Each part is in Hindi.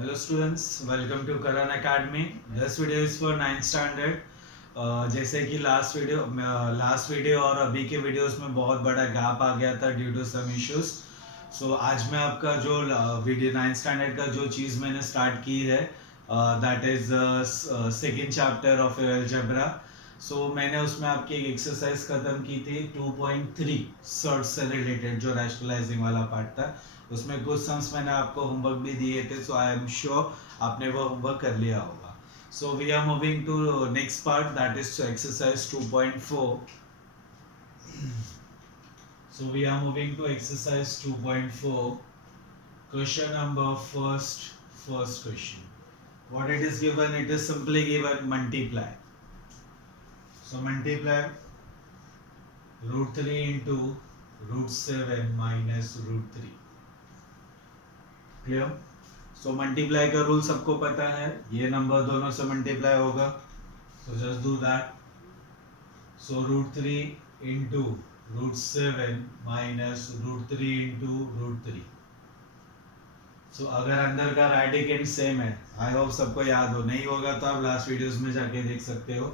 Hello students, welcome to Karan Academy. This video is for 9th standard. जैसे कि लास्ट वीडियो और अभी के वीडियोस में बहुत बड़ा गैप आ गया था ड्यू टू सम इश्यूज. सो आज मैं आपका जो वीडियो 9th स्टैंडर्ड का जो चीज़ मैंने स्टार्ट की है that is second chapter of algebra. So मैंने उसमें आपकी एक एक्सरसाइज खत्म की थी 2.3 सर्च से रिलेटेड जो रैशनलाइजिंग वाला पार्ट था. उसमें कुछ सम्स मैंने आपको होमवर्क भी दिए थे. सो आई एम श्योर आपने वो होमवर्क कर लिया होगा. So we are moving to next part, that is exercise 2.4. So we are moving to exercise 2.4. Question number first question. What it is given? It is simply given multiply. So multiply root 3 into root 7 minus root 3. Clear? So multiply का रूल सबको पता है. ये नंबर दोनों से मल्टीप्लाई होगा. So just do that. So root 3 into root 7 minus root 3 into root 3. So अगर अंदर का रेडिकेंड सेम है, आई होप सबको याद हो. नहीं होगा तो आप लास्ट वीडियोस में जाके देख सकते हो.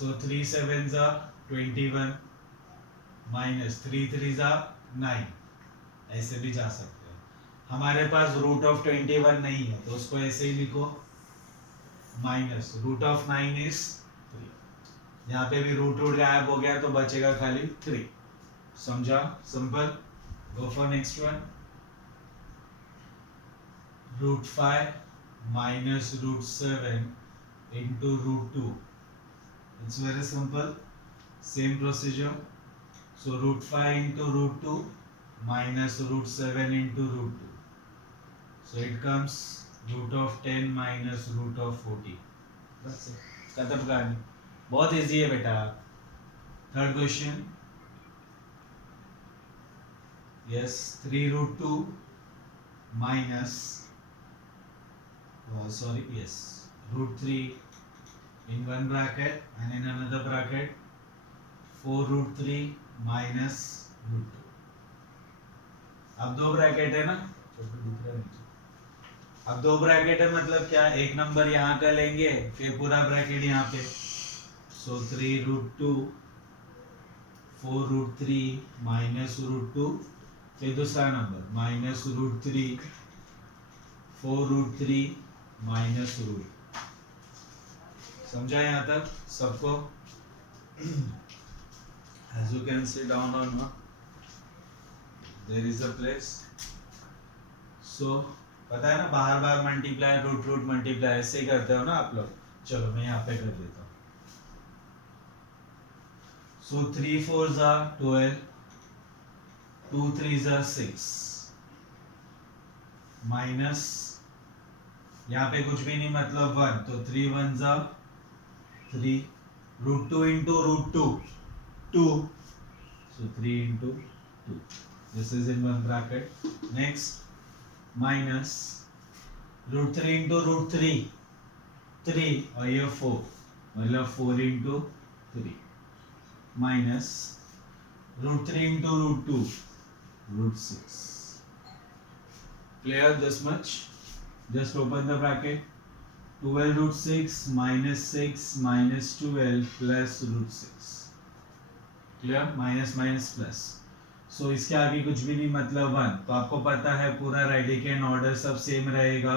सो 3 7 जा 21 माइनस 3 3 जा 9. ऐसे भी जा सकते. हमारे पास रूट ऑफ 21 नहीं है तो उसको ऐसे ही लिखो माइनस रूट ऑफ 9 इज 3. यहाँ पे भी रूट गायब हो गया तो बचेगा खाली 3. समझा? Simple. Go for next one. Root 5 minus root 7 into root 2. It's very simple. Same procedure. So root 5 into root 2 minus root 7 into root 2. So it comes root of 10 minus root of 40. That's it. खत्म कहानी. बहुत इजी है बेटा. Third question. Yes, 3 root 2 minus yes, root 3 in one bracket and in another bracket 4 root 3 minus root 2. अब दो ब्रैकेट है ना. अब दो ब्रैकेट है मतलब क्या, एक नंबर यहाँ का लेंगे फिर पूरा ब्रैकेट यहाँ पे. So 3 root 2 4 root 3 minus root 2 फिर दूसरा नंबर minus root 3 4 root 3 minus root. समझा यहाँ तक सबको? As you can see down on there is a place. So पता है ना, बाहर बाहर मल्टीप्लाई रूट रूट मल्टीप्लाई ऐसे ही करते हो ना आप लोग. चलो मैं यहाँ पे कर देता हूँ. सो 3 4 जा 12 2 3 जा 6 माइनस यहाँ पे कुछ भी नहीं मतलब 1 तो 3 1 जा 3 root 2 into root 2 2. So 3 into 2. This is in one bracket. Next, minus root 3 into root 3 3 और ये 4 मतलब 4 into 3 minus root 3 into root 2 root 6. Clear this much? Just open the bracket. 12 root 6 minus 6 minus 12 plus root 6. Clear? Minus minus plus. सो इसके आगे कुछ भी नहीं मतलब 1. तो आपको पता है पूरा रेडिकेंड ऑर्डर सब सेम रहेगा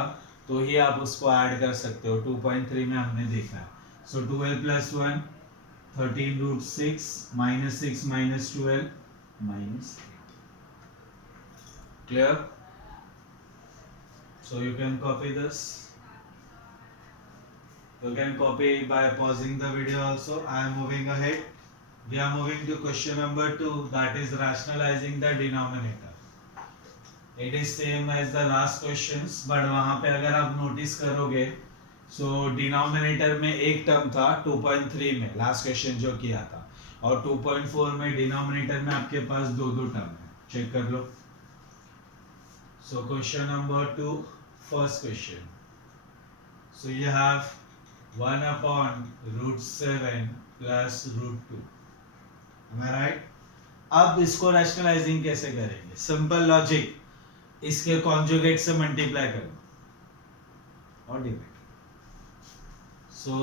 तो ही आप उसको ऐड कर सकते हो. 2.3 में हमने देखा है. So 12 plus 1 13 root 6 minus 6 minus 12 minus 8. Clear? So you can copy this. You can copy by pausing the video also. I am moving ahead. We are moving to question number 2, that is rationalizing the denominator. It is same as the last questions, but वहाँ पे अगर आप नोटिस करोगे so denominator में एक टर्म था 2.3 में लास्ट क्वेश्चन जो किया था और 2.4 में डिनोमिनेटर में आपके पास दो दो टर्म है. चेक कर लो. So question number 2, first question. So you have 1 upon root 7 plus root 2. Am I right? अब इसको रैशनलाइजिंग कैसे करेंगे? Simple logic. इसके कॉन्जुगेट से मल्टीप्लाई करो. और divide. So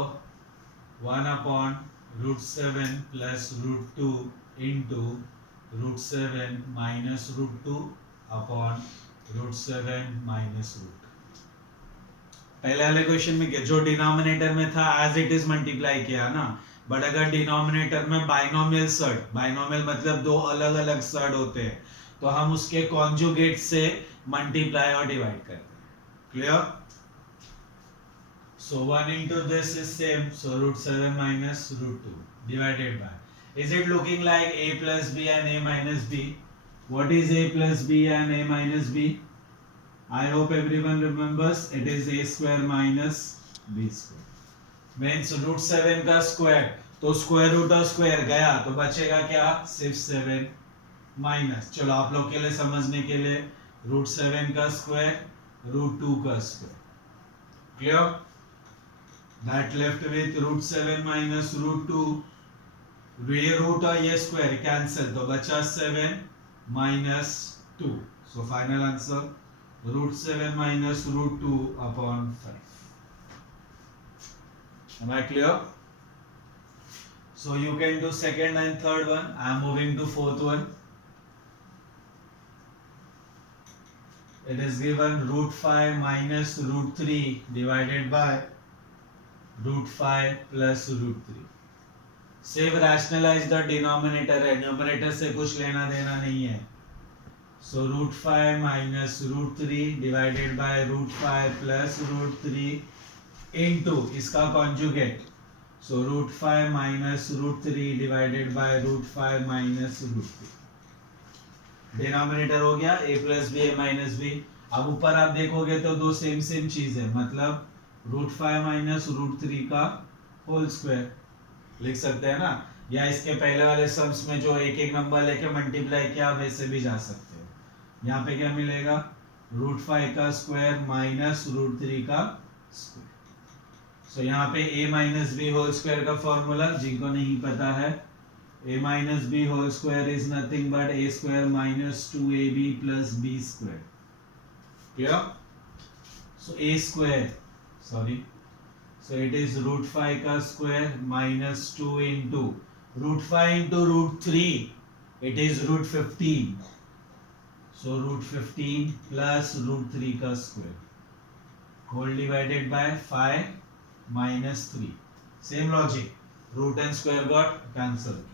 1 upon root 7 plus root 2 into root 7 minus root 2 upon root 7 minus root. पहले वाले क्वेश्चन में जो डिनोमिनेटर में था एज इट इज मल्टीप्लाई किया ना, बट अगर डिनोमिनेटर में बाइनोमियल सर्ड, बाइनोमियल मतलब दो अलग अलग सर्ड होते हैं, तो हम उसके कॉन्जुगेट से मल्टीप्लाई और डिवाइड करते हैं. Clear? So 1 into this is same, so root 7 minus root 2 divided by. Is it looking like a plus b and a minus b? What is a plus b and a minus b? I hope everyone remembers. It is a square minus b square. Means root 7 का square, तो square root of square गया तो बचेगा क्या? सिर्फ 7 माइनस. चलो आप लोग के लिए समझने के लिए root 7 का square, root 2 का square. Clear? That left with root 7 minus root 2. ये root और ये square cancel, तो बचा 7 minus 2. So final answer root 7 minus root 2 upon 5. Am I clear? So you can do second and third one. I am moving to fourth one. It is given root 5 minus root 3 divided by root 5 plus root 3. Save rationalize the denominator है, numerator से कुछ लेना देना नहीं है. So root 5 minus root 3 divided by root 5 plus root 3 into इसका conjugate. So root 5 minus root 3 divided by root 5 minus root 3. Denominator हो गया a plus b a minus b. अब ऊपर आप देखोगे तो दो सेम चीज है, मतलब root 5 minus root 3 का होल स्क्वायर लिख सकते हैं ना, या इसके पहले वाले सम्स में जो एक एक नंबर लेके मल्टीप्लाई किया वैसे भी जा सकते हैं. यहाँ पे क्या मिलेगा? रूट 5 का स्क्वायर माइनस रूट 3 का स्क्वायर. सो यहाँ पे a minus b whole square का फॉर्मूला जिनको नहीं पता है, a minus b whole square is nothing but a square minus 2ab plus b square. Clear? So a square, sorry, so it is root 5 का square minus 2 into root 5 into root 3, it is root 15. So root 15 plus root 3 का square whole divided by 5 minus 3. Same logic. Root and square got cancelled.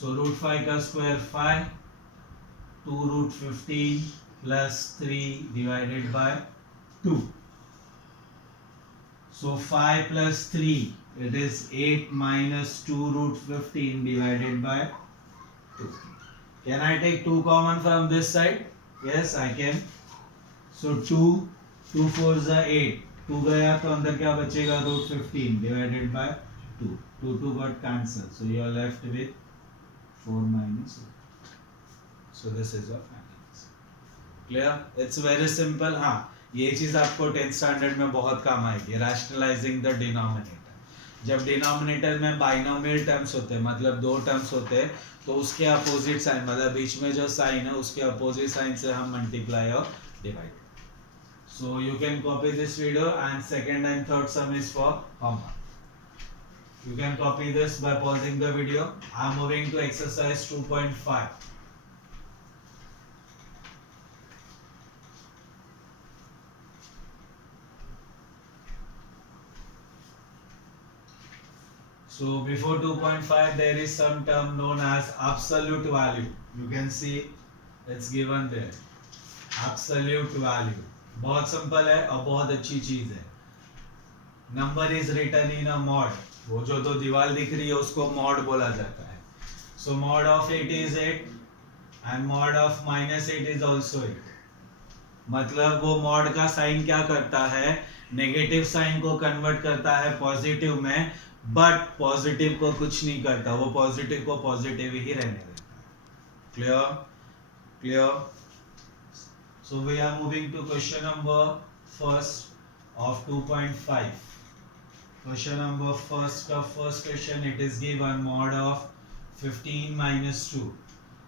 So root 5 का square 5, 2 root 15 plus 3 divided by 2. So 5 plus 3, it is 8 minus 2 root 15 divided by 2. Can I take 2 common from this side? Yes, I can. So 2 4 is 8. 2 गया तो अंदर क्या बचेगा? root 15 divided by 2. 2 got cancelled. So you are left with 4 minus 8. So this is your final answer. Clear? It's very simple. हाँ, ये चीज आपको 10th स्टैंडर्ड में बहुत काम आएगी. Rationalizing the denominator. जब डिनोमिनेटर में बाइनोमियल टर्म्स होते हैं, मतलब दो टर्म्स होते हैं, तो उसके अपोजिट साइन, मतलब बीच में जो साइन है उसके अपोजिट साइन से हम मल्टीप्लाई और divide. So you can copy this video and second and third sum is for homework. You can copy this by pausing the video. I am moving to exercise 2.5. So before 2.5 there is some term known as absolute value. You can see it's given there. Absolute value. बहुत सिंपल है और बहुत अच्छी चीज है. Number is written in a mod. वो जो दो दीवार दिख रही है उसको mod बोला जाता है. So mod of 8 is 8 and mod of minus 8 is also 8. मतलब वो mod का साइन क्या करता है? नेगेटिव साइन को कन्वर्ट करता है पॉजिटिव में, बट पॉजिटिव को कुछ नहीं करता, वो पॉजिटिव को पॉजिटिव ही रहने देता है. Clear? Clear? So we are moving to question number first of 2.5. Question number first का first question, it is given mod of 15 minus 2.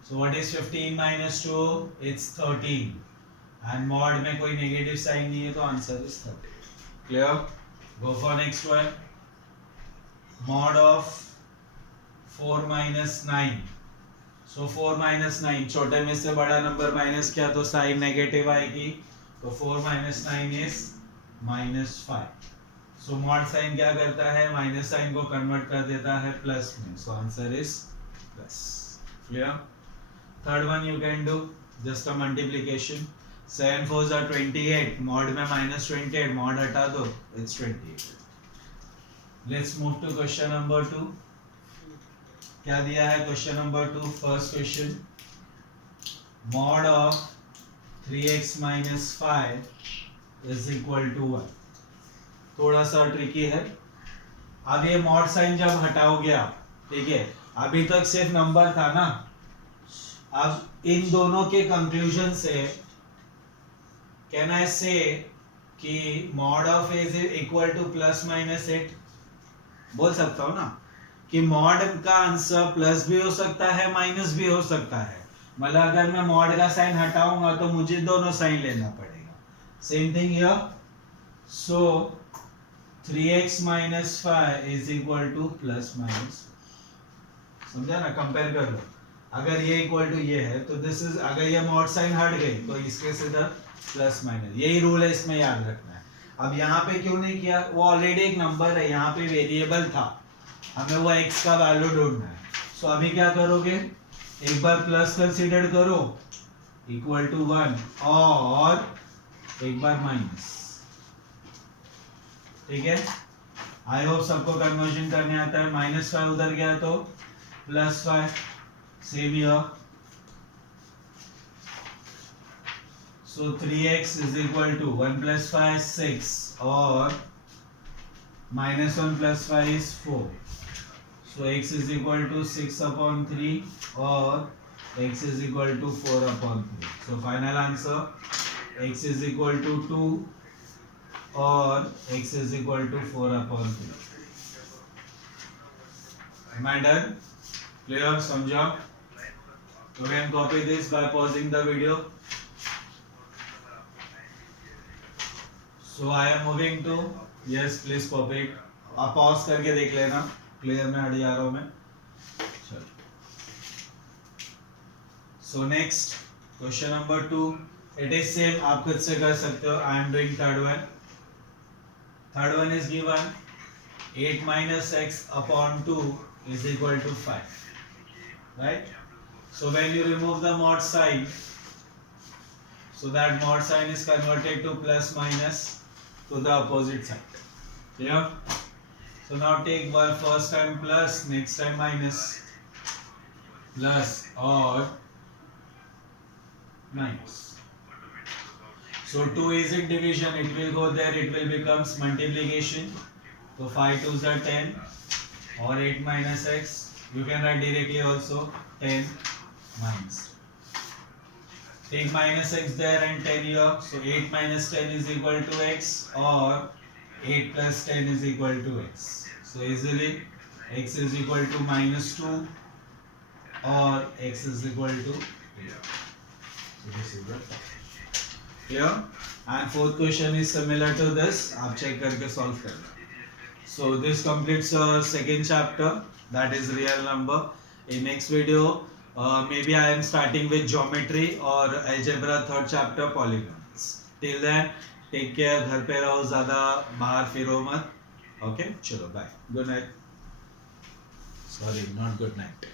So what is 15 minus 2? It's 13. And mod में कोई नेगेटिव साइन नहीं है तो answer is 13. Clear? Go for next one. Mod of 4 minus 9. So 4 minus 9, छोटे में से बड़ा नंबर माइनस किया तो साइन नेगेटिव आएगी, तो 4 minus 9 is -5. So mod sign क्या करता है, माइनस साइन को कन्वर्ट कर देता है प्लस में, so answer is plus. Clear? Third one you can do just a multiplication. 7 4s are 28. Mod में -28, mod हटा दो, it's 28. Let's move to question number 2. क्या दिया है question number 2? First question, mod of 3x minus 5 is equal to 1. थोड़ा सा ट्रिकी है. अब ये mod साइन जब हटाओगे आप, ठीक है, अभी तक सिर्फ नंबर था ना, अब इन दोनों के कंक्लूजन से कैन आई से कि mod of is equal to plus minus 8, बोल सकता हूँ ना कि मॉड का आंसर प्लस भी हो सकता है माइनस भी हो सकता है. मतलब अगर मैं मॉड का साइन हटाऊंगा तो मुझे दोनों साइन लेना पड़ेगा. Same thing here. So 3x minus 5 is equal to plus minus. समझा ना, कंपेयर कर लो. अगर ये इक्वल टू ये है तो दिस इज, अगर ये मॉड साइन हट गई तो इसके सीधा प्लस माइनस. यही रूल है, इसमें याद रखना है. अब यहाँ पे क्यों नहीं किया, वो ऑलरेडी एक नंबर है, यहाँ पे वेरिएबल था, हमें वो x का वैल्यू ढूंढना है. सो अभी क्या करोगे, एक बार प्लस कंसीडर करो इक्वल टू 1 और एक बार माइनस. ठीक है, आई होप सबको कन्वर्जन करने आता है. -5 उधर गया तो +5, same here. So 3x is equal to 1 plus 5 is 6 और -1 plus 5 is 4. So x is equal to 6 upon 3 और x is equal to 4 upon 3. So final answer x is equal to 2 और x is equal to 4 upon 3. Am I done? Clear? समझा? You can copy this by pausing the video. So I am moving to, yes please copy it. आप pause करके देख लेना. क्लियर में हट जा रहा हूं मैं. चलो, so next question number 2. It is same, आप खुद से कर सकते हो. I am doing third one. Third one is given 8 minus x upon 2 is equal to 5, right? So when you remove the mod sign, so that mod sign is converted to plus minus to the opposite side. Clear? So now take one first time plus, next time minus, plus or minus. So 2 is in division, it will go there, it will becomes multiplication. So 5 2s are 10 or 8 minus x. You can write directly also 10 minus. Take minus x there and 10 here. So 8 minus 10 is equal to x or 8 plus 10 is equal to x. So easily x is equal to -2 or x is equal to 8. So this is the clear. And fourth question is similar to this. आप check करके solve करना. So this completes second chapter, that is real number. In next video maybe I am starting with geometry or algebra third chapter polygons. Till then take care, घर पे रहो, ज्यादा बाहर फिरो मत. ओके, चलो bye, good night. Sorry, not good night.